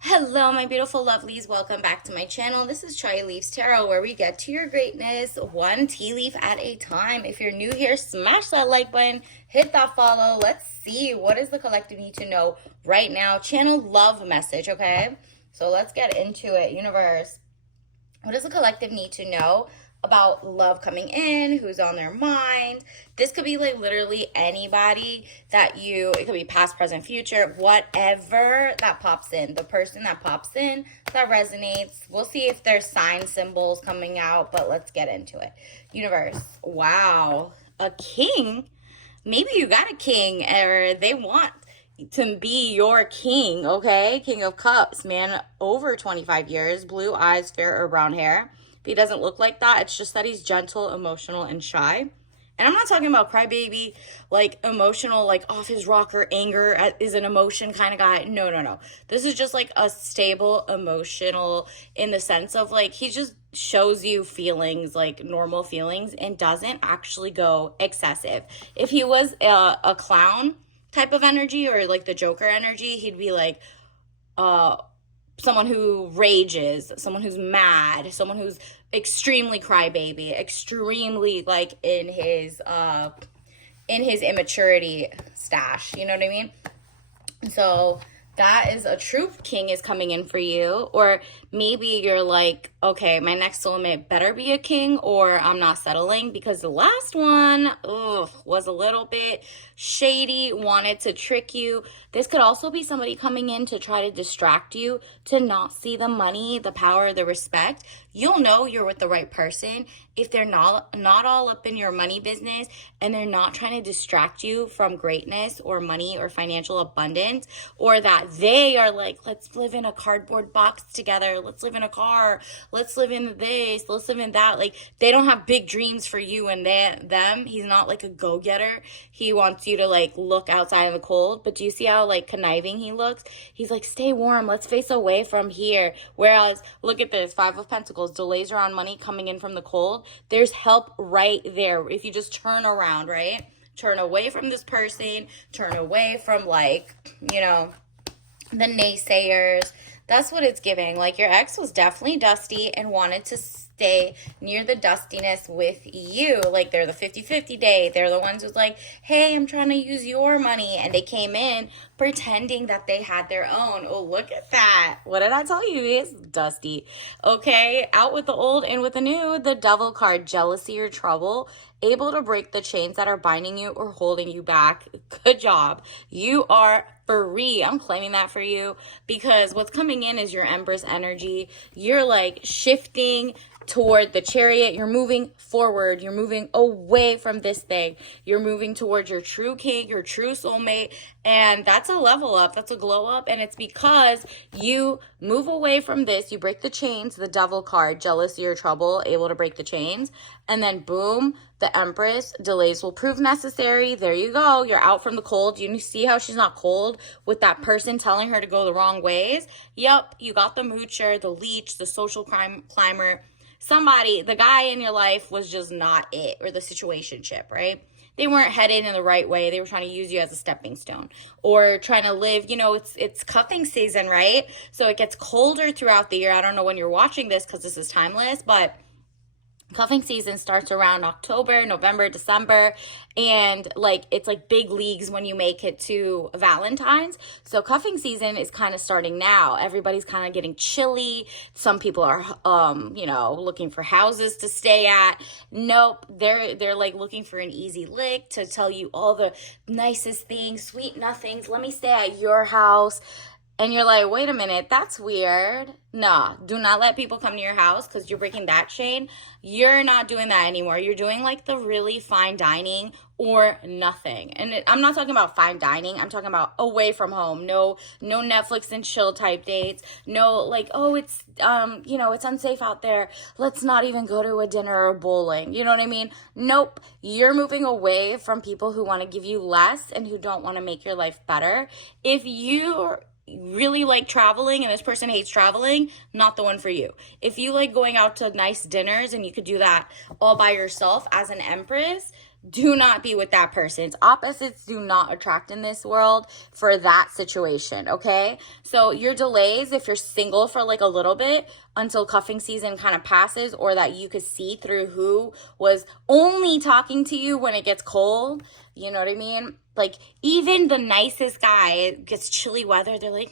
Hello, my beautiful lovelies. Welcome back to my channel. This is Chai Leaves Tarot, where we get to your greatness one tea leaf at a time. If you're new here, smash that like button, hit that follow. Let's see what does the collective need to know right now. Channel love message, okay? So let's get into it. Universe, what does the collective need to know about love coming in, who's on their mind? This could be like literally anybody it could be past, present, future, whatever that pops in, the person that pops in that resonates. We'll see if there's sign symbols coming out, but let's get into it. Universe, wow, a king. Maybe you got a king, or they want to be your king, okay? King of Cups, man, over 25 years, blue eyes, fair or brown hair. If he doesn't look like that, it's just that he's gentle, emotional, and shy. And I'm not talking about crybaby, like emotional, like off his rocker, anger is an emotion kind of guy. No, no, no. This is just like a stable, emotional, in the sense of like he just shows you feelings, like normal feelings, and doesn't actually go excessive. If he was a clown type of energy, or like the Joker energy, he'd be like someone who rages, someone who's mad, someone who's extremely crybaby, extremely like in his immaturity stash. You know what I mean? So that is a true king is coming in for you. Or maybe you're like, okay, my next soulmate better be a king, or I'm not settling, because the last one was a little bit shady, wanted to trick you. This could also be somebody coming in to try to distract you, to not see the money, the power, the respect. You'll know you're with the right person if they're not all up in your money business, and they're not trying to distract you from greatness or money or financial abundance, or that they are like, let's live in a cardboard box together, let's live in a car, let's live in this, let's live in that. Like, they don't have big dreams for you and them. He's not like a go-getter. He wants you to like look outside in the cold. But do you see how like conniving he looks? He's like, stay warm, let's face away from here. Whereas, look at this, Five of Pentacles, delays around money coming in from the cold. There's help right there if you just turn around, right? Turn away from this person, turn away from like, the naysayers. That's what it's giving. Like, your ex was definitely dusty and wanted to stay near the dustiness with you. Like, they're the 50-50 day. They're the ones who's like, hey, I'm trying to use your money. And they came in pretending that they had their own. Oh, look at that. What did I tell you? It's dusty. Okay, out with the old, in with the new. The Devil card, jealousy or trouble. Able to break the chains that are binding you or holding you back. Good job. You are free. I'm claiming that for you, because what's coming in is your Empress energy. You're like shifting toward the Chariot. You're moving forward. You're moving away from this thing. You're moving towards your true king, your true soulmate. And that's a level up. That's a glow up. And it's because you move away from this. You break the chains, the Devil card, jealousy or trouble, able to break the chains. And then boom, the Empress, delays will prove necessary. There you go. You're out from the cold. You see how she's not cold with that person telling her to go the wrong ways? Yep, you got the moocher, the leech, the social climber. Somebody, the guy in your life was just not it, or the situationship, right? They weren't headed in the right way. They were trying to use you as a stepping stone, or trying to live, it's cuffing season, right? So it gets colder throughout the year. I don't know when you're watching this because this is timeless, but cuffing season starts around October, November, December, and like it's like big leagues when you make it to Valentine's. So cuffing season is kind of starting now. Everybody's kind of getting chilly. Some people are looking for houses to stay at. Nope, they're like looking for an easy lick to tell you all the nicest things, sweet nothings. Let me stay at your house. And you're like, wait a minute, that's weird. Nah, do not let people come to your house because you're breaking that chain. You're not doing that anymore. You're doing like the really fine dining or nothing. And I'm not talking about fine dining. I'm talking about away from home. No Netflix and chill type dates. No like, oh, it's it's unsafe out there. Let's not even go to a dinner or bowling. You know what I mean? Nope. You're moving away from people who want to give you less and who don't want to make your life better. If you really like traveling and this person hates traveling, not the one for you. If you like going out to nice dinners and you could do that all by yourself as an Empress, do not be with that person. Opposites do not attract in this world for that situation, okay? So your delays, if you're single for like a little bit until cuffing season kind of passes, or that you could see through who was only talking to you when it gets cold, you know what I mean? Like, even the nicest guy, it gets chilly weather, they're like,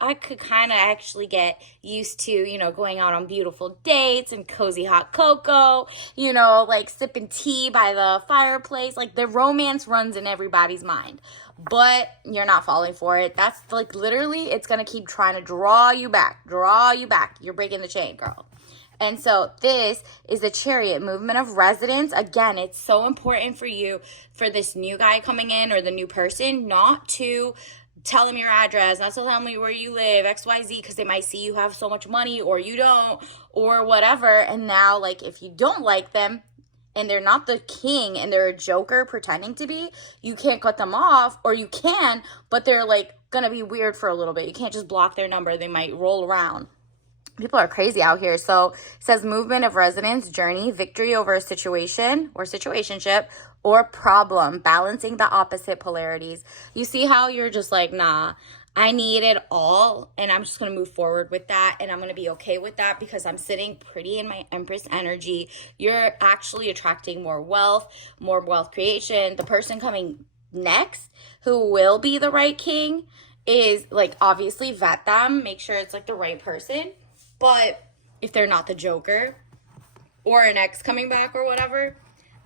I could kind of actually get used to, you know, going out on beautiful dates and cozy hot cocoa, you know, like sipping tea by the fireplace. Like, the romance runs in everybody's mind, but you're not falling for it. That's like literally, it's going to keep trying to draw you back. You're breaking the chain, girl. And so this is the Chariot, movement of residence. Again, it's so important for you, for this new guy coming in or the new person, not to tell them your address, not to tell them where you live, XYZ, because they might see you have so much money or you don't or whatever. And now, like, if you don't like them and they're not the king and they're a joker pretending to be, you can't cut them off, or you can, but they're like gonna be weird for a little bit. You can't just block their number. They might roll around. People are crazy out here. So it says movement of residence, journey, victory over a situation or situationship, or problem, balancing the opposite polarities. You see how you're just like, nah, I need it all, and I'm just going to move forward with that, and I'm going to be okay with that because I'm sitting pretty in my Empress energy. You're actually attracting more wealth creation. The person coming next who will be the right king is, like, obviously vet them, make sure it's like the right person. But if they're not the joker or an ex coming back or whatever,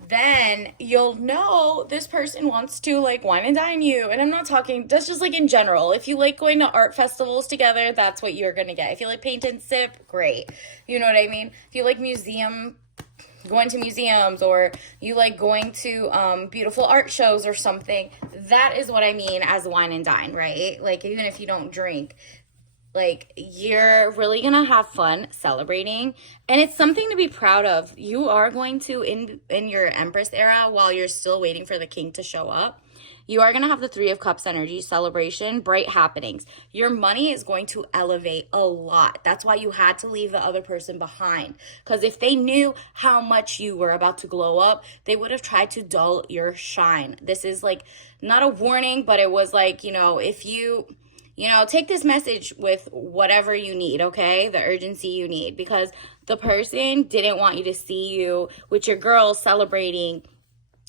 then you'll know this person wants to like wine and dine you. And I'm not talking, that's just like in general. If you like going to art festivals together, that's what you're going to get. If you like paint and sip, great. You know what I mean? If you like going to museums, or you like going to beautiful art shows or something, that is what I mean as wine and dine, right? Like, even if you don't drink, like, you're really gonna have fun celebrating, and it's something to be proud of. You are going to, in your Empress era, while you're still waiting for the king to show up, you are gonna have the Three of Cups energy, celebration, bright happenings. Your money is going to elevate a lot. That's why you had to leave the other person behind, because if they knew how much you were about to glow up, they would have tried to dull your shine. This is like not a warning, but it was like, you know, if you take this message with whatever you need, okay? The urgency you need, because the person didn't want you to see you with your girls celebrating,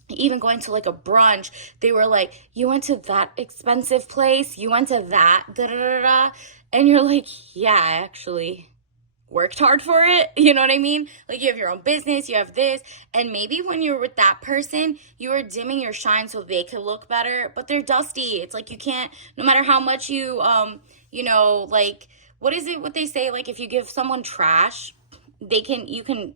even going to like a brunch. They were like, you went to that expensive place? You went to that, da-da-da-da? And you're like, yeah, I actually worked hard for it. You know what I mean? Like, you have your own business, you have this, and maybe when you're with that person, you are dimming your shine so they can look better, but they're dusty. It's like, you can't, no matter how much you like, what they say, like, if you give someone trash, you can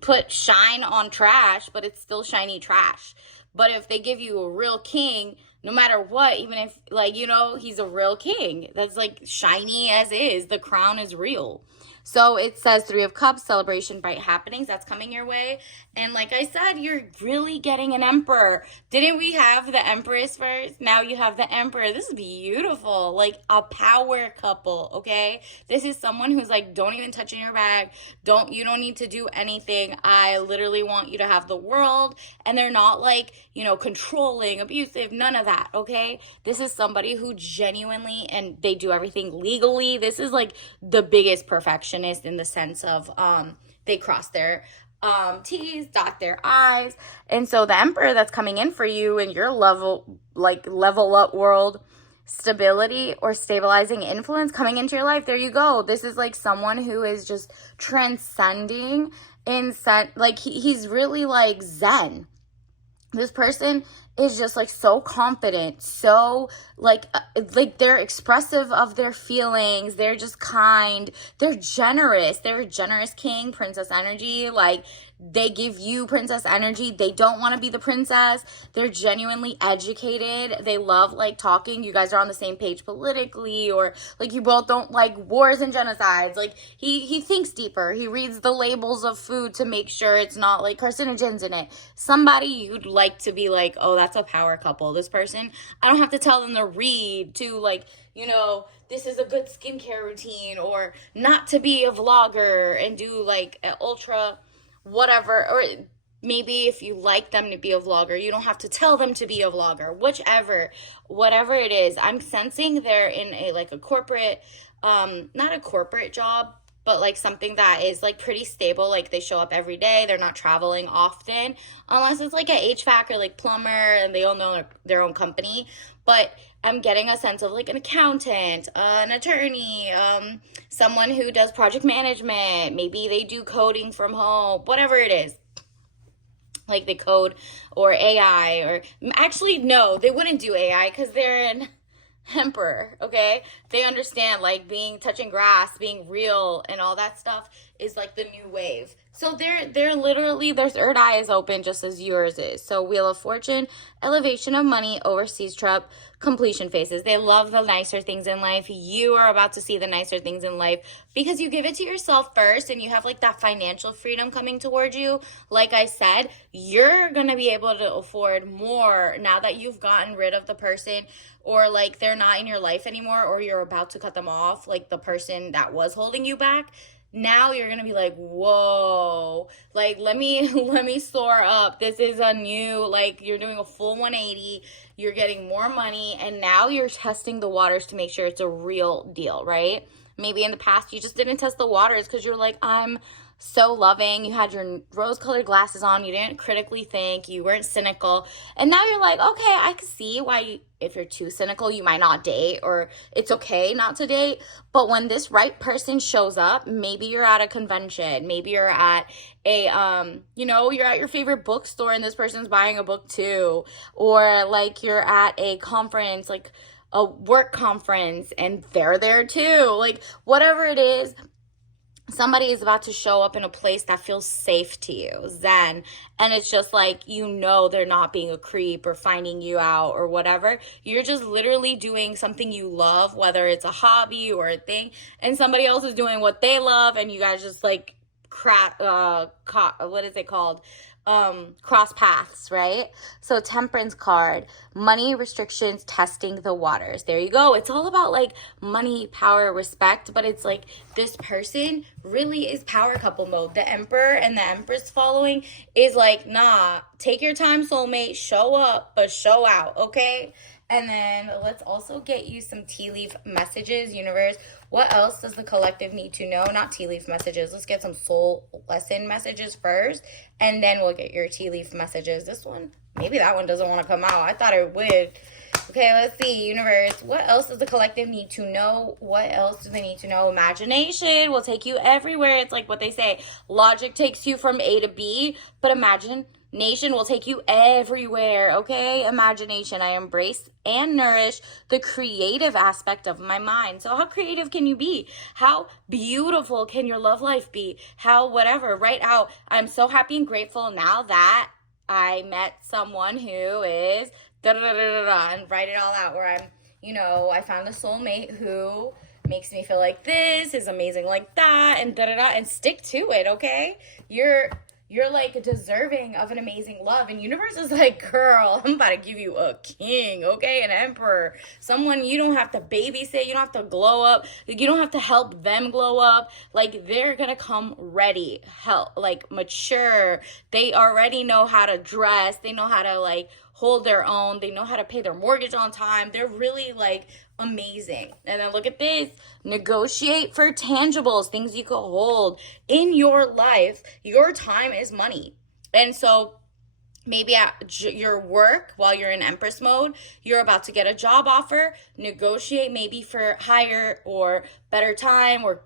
put shine on trash, but it's still shiny trash. But if they give you a real king, no matter what, even if, like, he's a real king, that's like shiny as is, the crown is real. So it says Three of Cups, celebration, bright happenings. That's coming your way. And like I said, you're really getting an emperor. Didn't we have the Empress first? Now you have the Emperor. This is beautiful. Like a power couple, okay? This is someone who's like, don't even touch in your bag. You don't need to do anything. I literally want you to have the world. And they're not like, controlling, abusive, none of that, okay? This is somebody who genuinely, and they do everything legally. This is like the biggest perfectionist in the sense of they cross their T's, dot their I's. And so the Emperor that's coming in for you in your level up world, stability or stabilizing influence coming into your life, there you go. This is like someone who is just transcending like he's really like Zen. This person is just like so confident, so like they're expressive of their feelings, they're just kind, they're generous, they're a generous king, princess energy. Like, they give you princess energy. They don't want to be the princess. They're genuinely educated. They love like talking. You guys are on the same page politically, or like you both don't like wars and genocides. Like he thinks deeper. He reads the labels of food to make sure it's not like carcinogens in it. Somebody you'd like to be like, oh, that's a power couple. This person, I don't have to tell them to read, to like, this is a good skincare routine, or not to be a vlogger and do like an ultra whatever, or maybe if you like them to be a vlogger, you don't have to tell them to be a vlogger, whatever it is. I'm sensing they're in a like a corporate, not a corporate job, but like something that is like pretty stable. Like they show up every day, they're not traveling often, unless it's like a HVAC or like plumber and they all know their own company. But I'm getting a sense of like an accountant, an attorney, someone who does project management. Maybe they do coding from home, whatever it is. Like they code or AI, or actually, no, they wouldn't do AI because they're an emperor, okay? They understand like touching grass, being real, and all that stuff is like the new wave. So they're literally, their third eye is open just as yours is. So Wheel of Fortune, elevation of money, overseas trip, completion phases. They love the nicer things in life. You are about to see the nicer things in life because you give it to yourself first and you have like that financial freedom coming towards you. Like I said, you're going to be able to afford more now that you've gotten rid of the person, or like they're not in your life anymore, or you're about to cut them off, like the person that was holding you back. Now you're gonna be like, whoa, like let me soar up. This is a new, like you're doing a full 180, you're getting more money, and now you're testing the waters to make sure it's a real deal, right? Maybe in the past you just didn't test the waters because you're like, I'm so loving, you had your rose-colored glasses on, you didn't critically think, you weren't cynical, and now you're like, okay, I can see why if you're too cynical, you might not date, or it's okay not to date. But when this right person shows up, maybe you're at a convention, maybe you're at a, you're at your favorite bookstore and this person's buying a book too, or like you're at a conference, like a work conference, and they're there too, like whatever it is. Somebody is about to show up in a place that feels safe to you, zen, and it's just like, they're not being a creep or finding you out or whatever. You're just literally doing something you love, whether it's a hobby or a thing, and somebody else is doing what they love, and you guys just like what is it called? Cross paths, right? So Temperance card, money restrictions, testing the waters. There you go. It's all about like money, power, respect, but it's like this person really is power couple mode. The Emperor and the Empress following is like, nah, take your time, soulmate, show up, but show out, okay? And then let's also get you some tea leaf messages, universe. What else does the collective need to know? Not tea leaf messages. Let's get some soul lesson messages first, and then we'll get your tea leaf messages. This one, maybe that one doesn't want to come out. I thought it would. Okay, let's see, universe. What else does the collective need to know? What else do they need to know? Imagination will take you everywhere. It's like what they say. Logic takes you from A to B, but imagination will take you everywhere, okay? Imagination. I embrace and nourish the creative aspect of my mind. So how creative can you be? How beautiful can your love life be? How whatever, write out, I'm so happy and grateful now that I met someone who is da da da da da, and write it all out, where I found a soulmate who makes me feel like this, is amazing like that, and da da da, and stick to it, okay? You're like deserving of an amazing love, and universe is like, girl, I'm about to give you a king, okay? An emperor, someone you don't have to babysit, you don't have to glow up, you don't have to help them glow up. Like, they're gonna come ready, like mature. They already know how to dress, they know how to like hold their own, they know how to pay their mortgage on time. They're really like amazing. And then look at this, negotiate for tangibles, things you could hold in your life. Your time is money. And so maybe at your work, while you're in Empress mode, you're about to get a job offer, negotiate maybe for higher or better time, or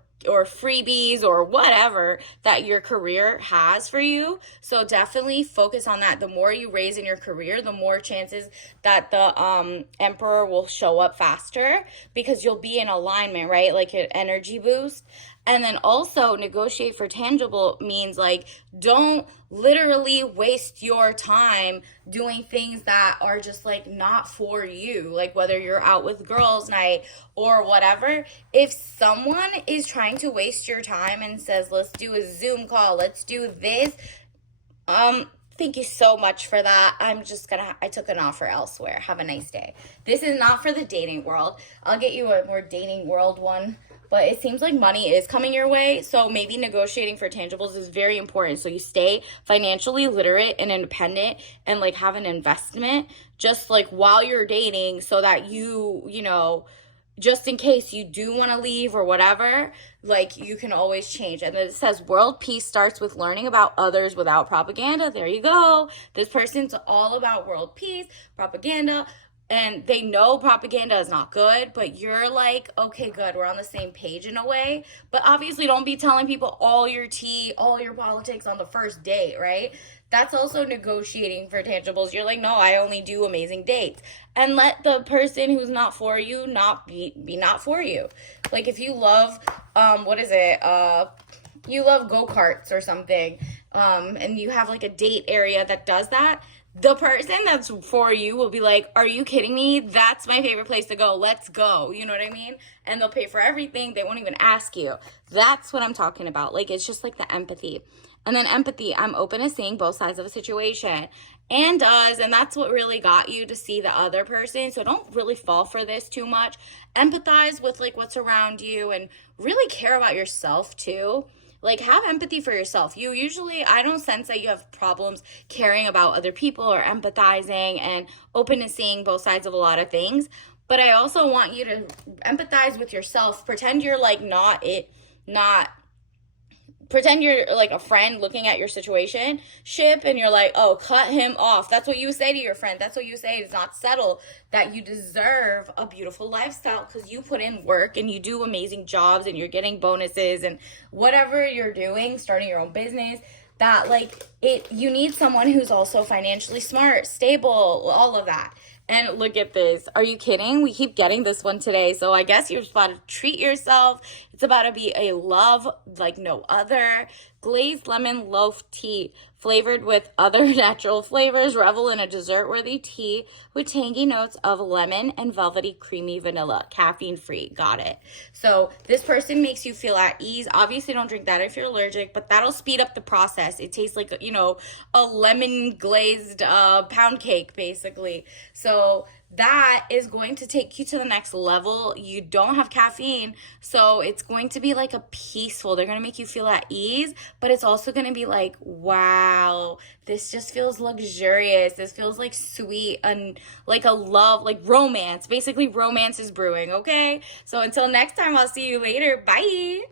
freebies or whatever that your career has for you. So definitely focus on that. The more you raise in your career, the more chances that the Emperor will show up faster, because you'll be in alignment, right? Like an energy boost. And then also negotiate for tangible means like, don't literally waste your time doing things that are just like not for you. Like whether you're out with girls night or whatever, if someone is trying to waste your time and says, let's do a Zoom call, let's do this, thank you so much for that. I took an offer elsewhere. Have a nice day. This is not for the dating world. I'll get you a more dating world one but it seems like money is coming your way. So maybe negotiating for tangibles is very important. So you stay financially literate and independent and like have an investment just like while you're dating so that you know, just in case you do want to leave or whatever, like you can always change. And then it says world peace starts with learning about others without propaganda. There you go. This person's all about world peace, propaganda, and they know propaganda is not good, but you're like, okay, good, we're on the same page in a way. But obviously, don't be telling people all your tea, all your politics on the first date, right? That's also negotiating for tangibles. You're like, no, I only do amazing dates. And let the person who's not for you not be not for you. Like if you love, what is it? You love go-karts or something, and you have like a date area that does that, the person that's for you will be like, are you kidding me? That's my favorite place to go. Let's go. You know what I mean? And they'll pay for everything. They won't even ask you. That's what I'm talking about. Like, it's just like the empathy. And then empathy, I'm open to seeing both sides of a situation. And that's what really got you to see the other person. So don't really fall for this too much. Empathize with like what's around you and really care about yourself too. Like, have empathy for yourself. You usually, I don't sense that you have problems caring about other people or empathizing and open to seeing both sides of a lot of things. But I also want you to empathize with yourself. Pretend you're like not pretend you're like a friend looking at your situation ship and you're like, oh, cut him off. That's what you say to your friend. That's what you say. It's not settled, that you deserve a beautiful lifestyle because you put in work and you do amazing jobs and you're getting bonuses and whatever you're doing, starting your own business, that like it, you need someone who's also financially smart, stable, all of that. And look at this. Are you kidding? We keep getting this one today. So I guess you're about to treat yourself. It's about to be a love like no other. Glazed lemon loaf tea flavored with other natural flavors. Revel in a dessert-worthy tea with tangy notes of lemon and velvety creamy vanilla. Caffeine free. Got it. So this person makes you feel at ease. Obviously don't drink that if you're allergic, but that'll speed up the process. It tastes like, you know, a lemon glazed pound cake basically. So that is going to take you to the next level. You don't have caffeine, so it's going to be like a peaceful, they're going to make you feel at ease, but it's also going to be like, wow, this just feels luxurious. This feels like sweet and like a love, like romance. Basically, romance is brewing, okay? So until next time, I'll see you later. Bye.